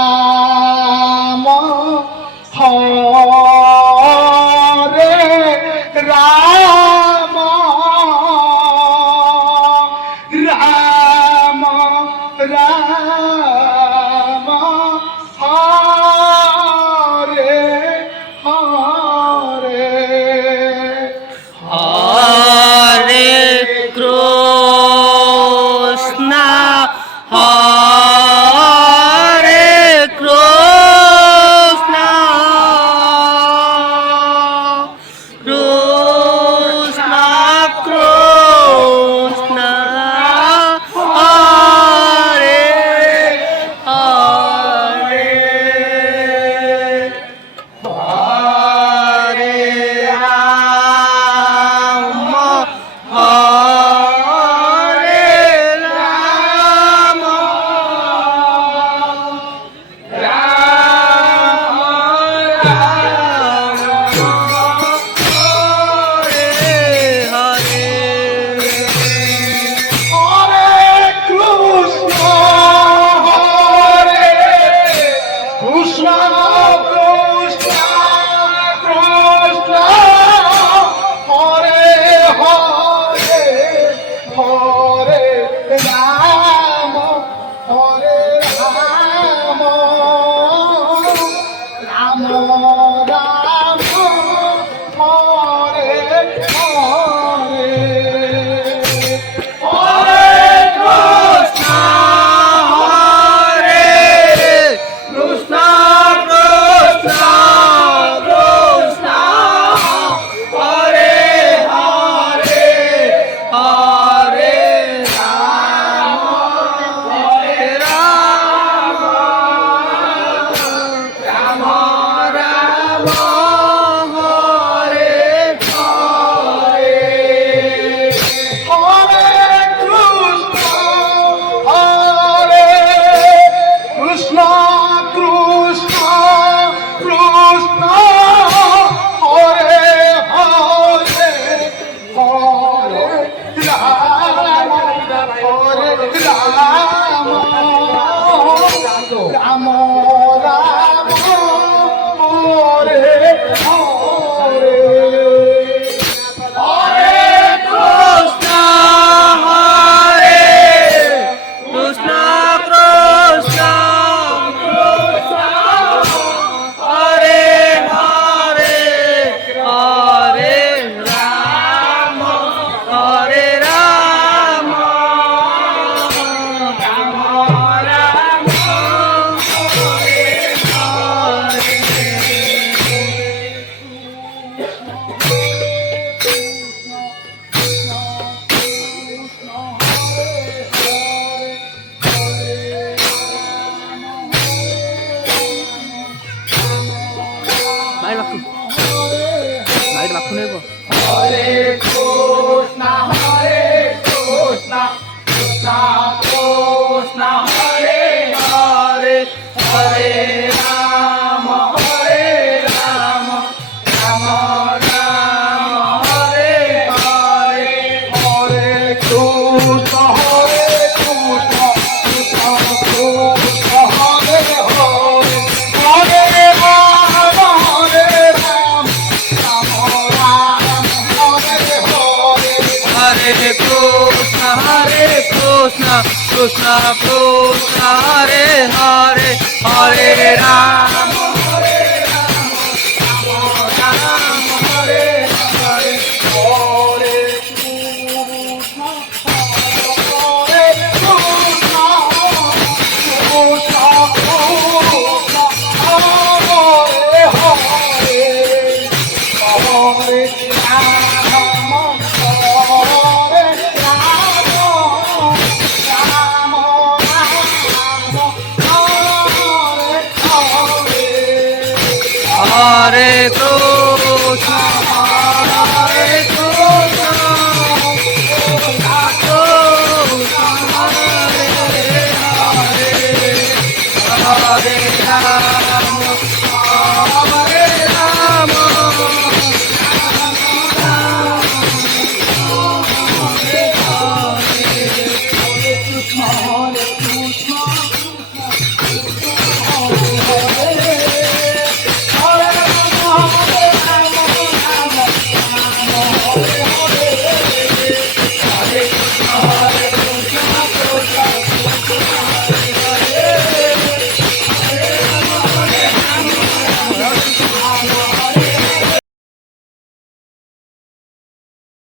Ram Hare Ram Ram Ram Hare Hare Hare Krishna Hare Krishna Krishna Krishna Hare Hare Hare Ram Hare Ram Ram Hare Hare Hare Krishna Hare Krishna Krishna Krishna Hare Hare Hare Ram Hare Ram Ram Ram Hare Hare Hare Krishna Hare Krishna Krishna Krishna Hare Hare Hare Ram Hare Ram Ram Ram Hare Hare Hare Krishna Hare Krishna Krishna Krishna Hare Hare Hare Ram Hare Ram Ram Ram Hare Hare Hare Krishna Hare Krishna Krishna Krishna Hare Hare Hare Ram Hare Ram Ram Ram Hare Hare Krishna Hare Krishna Krishna Krishna Hare Hare Hare Ram Hare Ram Ram Ram Hare Hare Hare Krishna Hare Krishna Krishna Krishna Hare Hare Hare Ram Hare Ram Ram Ram Hare Hare Hare Krishna Krishna Krishna Hare Hare Hare Ram Hare Ram Ram Hare Hare Hare Krishna Hare Krishna Krishna Krishna Hare Hare Hare Ram Hare Ram Ram Ram Hare Hare Hare Krishna Hare Krishna Krishna Hare Hare Hare Ram